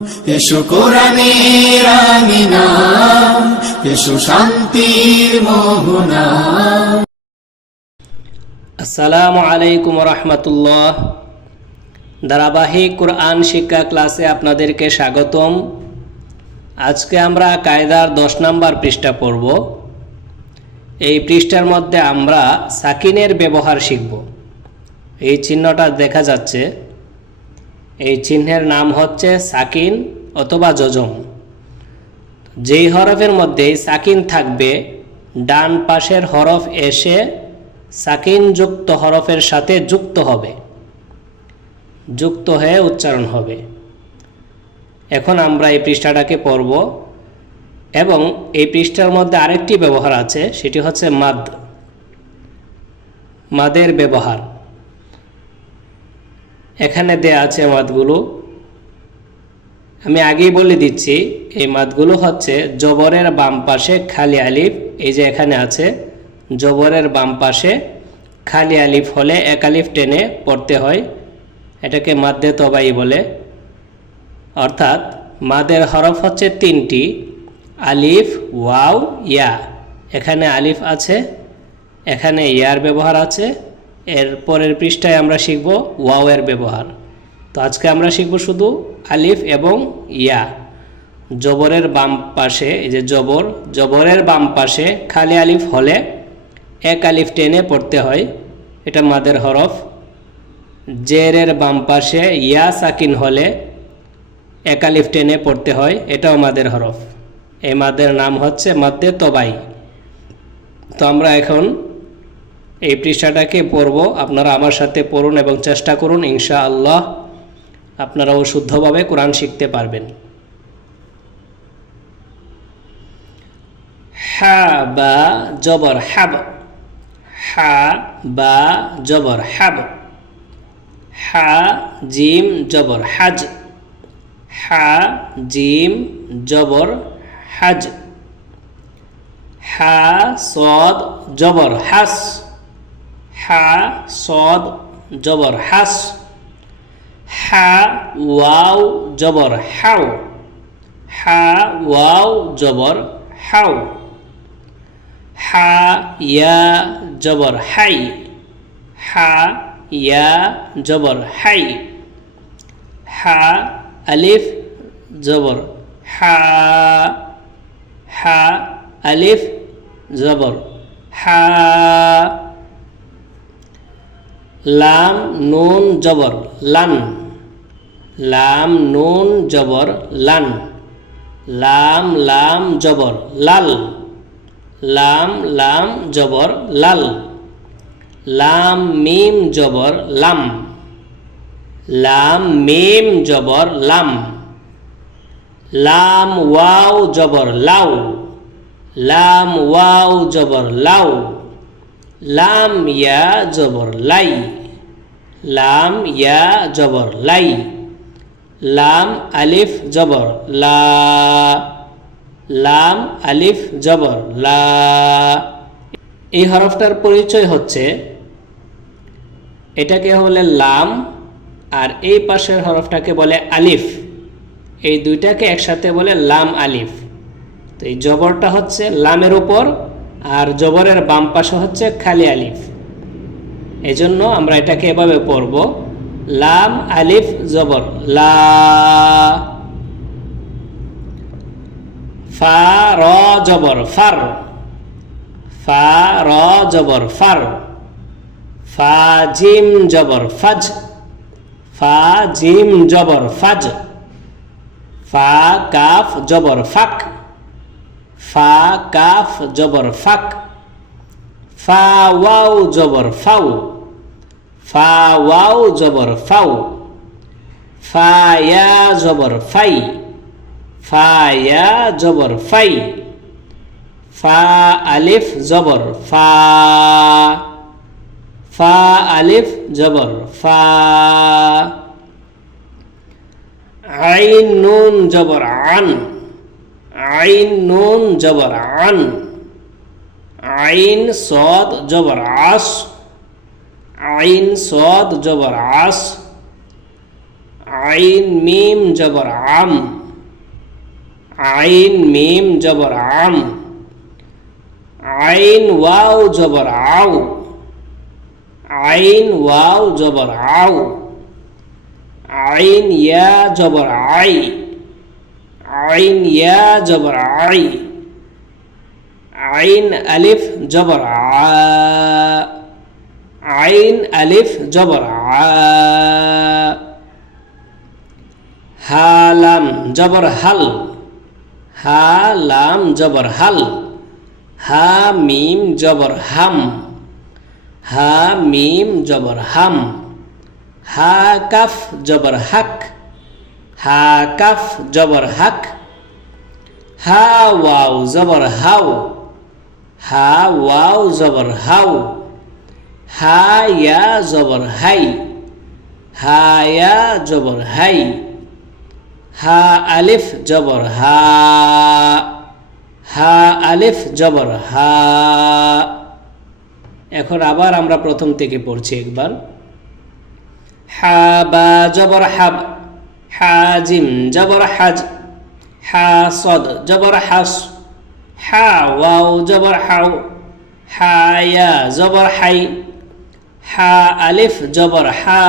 এসো কোরআনের আমিনা, এসো শান্তির মোহনা। আসসালামু আলাইকুম রহমতুল্লাহ। ধারাবাহিক কোরআন শিক্ষা ক্লাসে আপনাদেরকে স্বাগতম। আজকে আমরা কায়দার 10 নম্বর পৃষ্ঠা পড়ব। এই পৃষ্ঠার মধ্যে আমরা সাকিনের ব্যবহার শিখব। এই চিহ্নটা দেখা যাচ্ছে, এই চিহ্নের নাম হচ্ছে সাকিন অথবা যজম। যেই হরফের মধ্যে সাকিন থাকবে, ডান পাশের হরফ এসে সাকিন যুক্ত হরফের সাথে যুক্ত হবে, যুক্ত হয়ে উচ্চারণ হবে। এখন আমরা এই পৃষ্ঠাটাকে পড়ব এবং এই পৃষ্ঠার মধ্যে আরেকটি ব্যবহার আছে, সেটি হচ্ছে মাদ, মাদের ব্যবহার। এখানে দেয়া আছে মাদগুলো, আমি আগেই বলে দিচ্ছি। এই মাদগুলো হচ্ছে জবরের বাম পাশে খালি আলিফ, এই যে এখানে আছে, জবরের বাম পাশে খালি আলিফ হলে এক আলিফ টেনে পড়তে হয়, এটাকে মাদ্দে তবাই বলে। অর্থাৎ মাদের হরফ হচ্ছে 3টি, আলিফ, ওয়াও, ইয়া। এখানে আলিফ আছে, এখানে ইয়ার ব্যবহার আছে। এর পরের পৃষ্ঠায় আমরা শিখব ওয়াও এর ব্যবহার। তো আজকে আমরা শিখব শুধু আলিফ এবং ইয়া। জবরের বাম পাশে, এই যে জবর, জবরের বাম পাশে খালি আলিফ হলে এক আলিফ টেনে পড়তে হয়, এটা মাদের হরফ। জেরের বাম পাশে ইয়া সাকিন হলে এক আলিফ টেনে পড়তে হয়, এটাও মাদের হরফ। এই মাদের নাম হচ্ছে মাদ্দে তবাই। তো আমরা এখন এই পৃষ্ঠাটাকে পড়ব। আপনারা আমার সাথে পড়ুন এবং চেষ্টা করুন, ইনশাআল্লাহ আপনারাও শুদ্ধভাবে কোরআন শিখতে পারবেন। হা বা জবর হাব, হা বা জবর হাব। হা জিম জবর হাজ, হা জিম জবর হাজ। হা সদ জবর হাস, হা সদ জবর হাস। হা ওয়াও জবর হাও, হা ওয়াও জবর হাও। হা ইয়া জবর হাই, হা ইয়া জবর হাই। হা আলিফ জবর হা, হা আলিফ জবর হা। লাম নুন জবর লান, লাম নুন জবর লান। লাম লাম জবর লাল, লাম লাম জবর লাল। লাম মিম জবর লাম, লাম মিম জবর লাম। লাম ওয়াও জবর লাউ, লাম ওয়াও জবর লাউ। লাম ইয়া জবর লাই, লাম ইয়া জবর লাই। লাম আলিফ জবর লা, লাম আলিফ জবর লা। এই হরফটার পরিচয় হচ্ছে, এটাকে বলে লাম আর এই পাশের হরফটাকে বলে আলিফ। এই দুইটাকে একসাথে বলে লাম আলিফ। তো এই জবরটা হচ্ছে লামের উপর আর জবরের বাম পাশে হচ্ছে খালি আলিফ। এজন্য আমরা এটাকে এভাবে পড়ব, লাম আলিফ জবর লা। ফা র জবর ফার, ফা র জবর ফার। ফা জিম জবর ফাজ, ফা জিম জবর ফাজ। ফা কাফ জবর ফাক, ফা কাফ জবর ফাক। ফা ওয়াও জবর ফাউ, ফা ওয়াও জবর ফাউ। ফা ইয়া জবর ফাই, ফা ইয়া জবর ফাই। ফা আলিফ জবর ফা, ফা আলিফ জবর ফা। আইন নুন জবর আন, আইন নুন জবর আন। আইন সদ জবর আস, আইন সদ জবর আস। আইন মিম জবর আম, আইন মিম জবর আম। আইন ওয়াও জবর আও, আইন ওয়াও জবর আও। আইন ইয়া জবর আই, আইন ইয়া জবর আই। আইন আলিফ জবর আ, আইন আলিফ জবর আ। হা লাম জবর হাল, হা লাম জবর হাল। হা মিম জবর হাম, হা মিম জবর হাম। হা কাফ জবর হক, হা কাফ জবর হক। হা ওয়াও জবর হাও, হা ওয়াও জবর হাও। হা ইয়া জবর হাই, হা ইয়া জবর হাই। হা আলিফ জবর হা, হা আলিফ জবর হা। এখন আবার আমরা প্রথম থেকে পড়ছি একবার। হা বা জবর হাব, হা জিম জবর হাজ। হা সদ জবর হাস, হা ওয়াও জবর হাও। হা ইয়া জবর হাই। হা আলিফ জবর হা।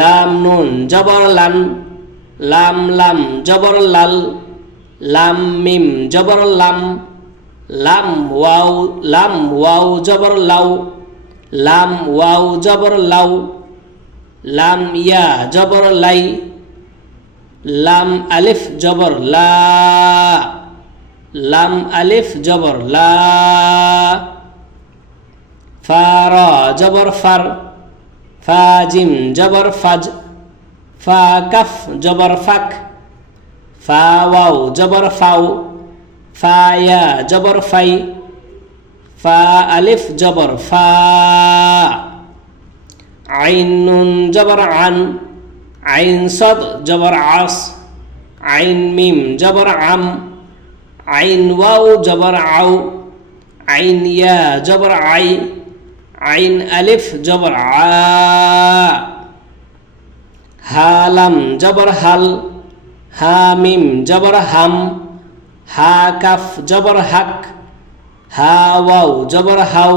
লাম নুন জবর লান, লাম লাম জবর লাল। লাম মিম জবর লাম, লাম ওয়াও জবর লাউ। লাম ওয়াও জবর লাউ। লাম ইয়া জবর লাই। লাম আলিফ জবর লা, লাম আলিফ জবর লা। ফা রা জবর ফার, ফা জিম জবর ফাজ। ফা কাফ জবর ফাক। ফা ওয়াও জবর ফাও। ফা ইয়া জবর ফাই। ফা আলিফ জবর ফা। আইন নুন জবর আন, আইন সদ জবর আস। আইন মিম জবর আম। আইন ওয়াও জবর আও। আইন ইয়া জবর আই। আইন আলিফ জবর আ। হা লাম জবর হাল, হা মিম জবর হাম। হা কাফ জবর হক। হা ওয়াও জবর হাও।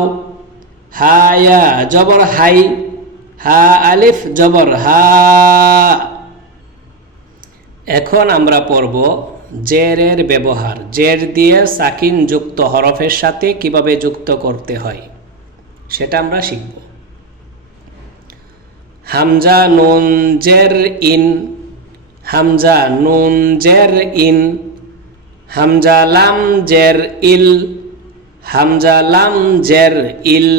হা ইয়া জবর হাই। হা আলিফ জবর হা। এখন আমরা পড়ব জেরের ব্যবহার, জের দিয়ে সাকিন যুক্ত হরফের সাথে কিভাবে যুক্ত করতে হয় সেটা আমরা শিখব। হামজা নুন জের ইন, হামজা নুন জের ইন। হামজা লাম জের ইল, হামজা লাম জের ইল।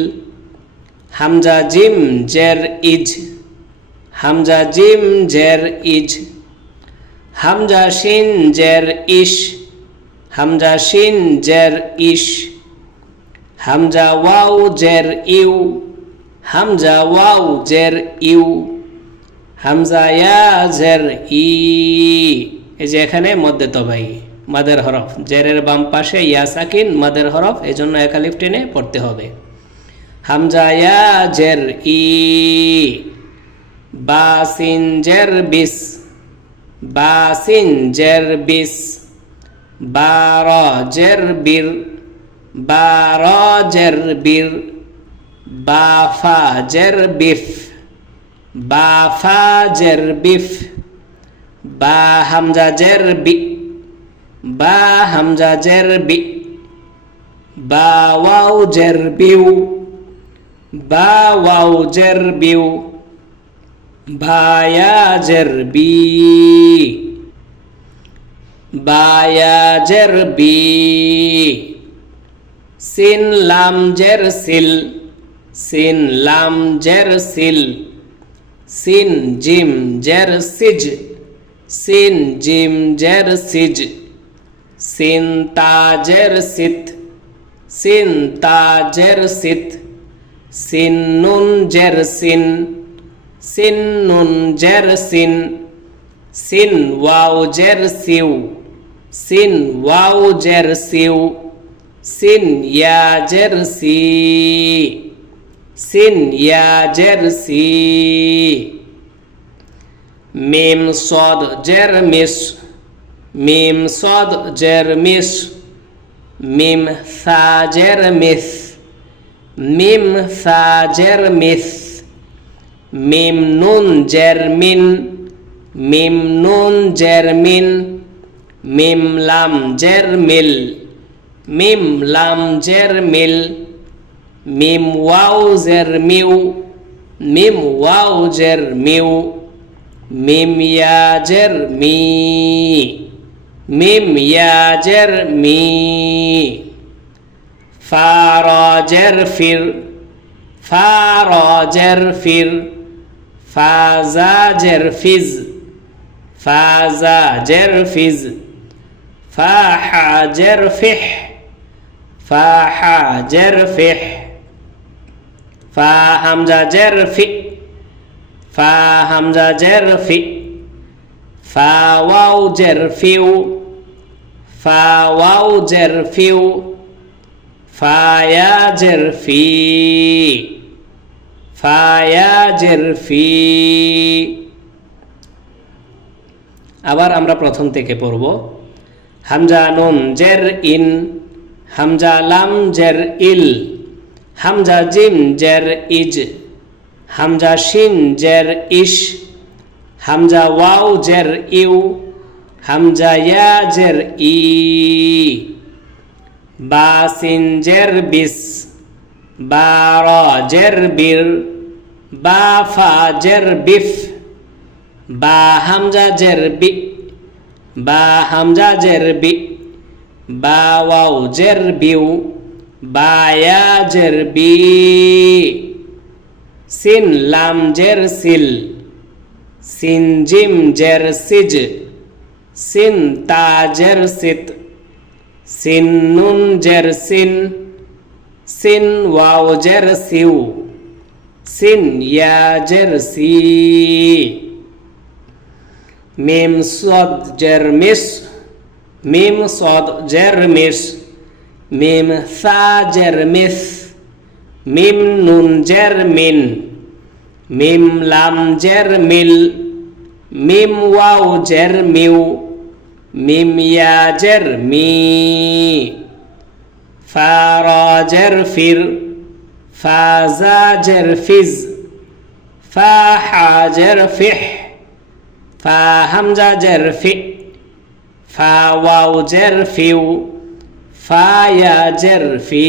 হামজা জিম জের ইজ, হামজা জিম জের ইজ। হামজা শিন জের ইশ, হামজা শিন জের ইশ। হামজা ওয়াও জের ইউ, হামজা ওয়াও জের ইউ। হামজা ইয়া জের ই। এই যে এখানে মধ্যে তবাই মাদের হরফ, জেরের বাম পাশে ইয়া সাকিন মাদের হরফ, এই জন্য একালিফ টেনে পড়তে হবে। হামজা ইয়া জের ই। বা সিন জের বিস, বা সিন জের বিস। বা র জের বীর, বা র জের বীর। বা ফা জের বিফ, বা ফা জের বিফ। বা হামজা জের বি, বা হামজা জের বি। বা ওয়াও জের বিউ, বা ওয়াও জের বিউ। বা ইয়া জের বি, বা ইয়া জের বি। সিন লাম জের সিল, সিন লাম জের সিল। সিন জিম জের সিজ, সিন জিম জের সিজ। সিন তা জের সিত, সিন তা জের সিত। সিন নুন জের সিন, সিন নুন জের সিন। সিন ওয়াও জের সিউ, সিন ওয়াও জের সিউ। সিন ইয়া জের সি, সিন ইয়া জের সি। মিম সদ জের মিস মিম সদ জের মিস মিম সা জের মিস মিম সা জের মিস মিম নুন জের মিন মিম নুন জের মিন মিম লাম জের মিল মিম লাম জের মিল মিম ওয়াও জের মিউ মিম ওয়াও জের মিউ মিম ইয়া জের মি মিম ইয়া জের মি ফা র জের ফির ফা র জের ফির ফা জা জের ফিজ ফা জা জের ফিজ ফা হা জের ফিহ ফা হা জের ফিহ ফা হামজা জের ফি ফা হামজা জের ফি ফা ওয়াও জের ফিউ ফা ওয়াও জের ফিউ ফা ইয়া জের ফি ফা ইয়া জের ফি। আবার আমরা প্রথম থেকে পড়ব। হামজা নুন জের ইন হামজা লাম জের ইল হামজা জিম জের ইজ হামজা শিন জের ইশ হামজা ওয়াও জের ইউ হামজা ইয়া জের ই বা সিন জের বিস বা র জের বির বা ফা জের বিফ বা হামজা জের বি বা হামজা জের বি বা ওয়াও জের বিউ বা ইয়া জের বি সিন লাম জের সিল সিন জিম জের সিজ সিন তা জের সিত সিন নুন জের সিন সিন ওয়াও জের সিউ সিন ইয়া জের সি মিম সদ জের মিস মিম সদ জের মিস মিম সা জের মিস মিম নুন জের মিন মিম লাম জের মিল মিম ওয়াও জের মিউ মিম ইয়া জের মি ফা র জের ফির ফা জা জের ফিজ ফা হা জের ফিহ ফা হামজা জের ফি ফা ওয়াও জের ফিউ ফা ইয়া জের ফি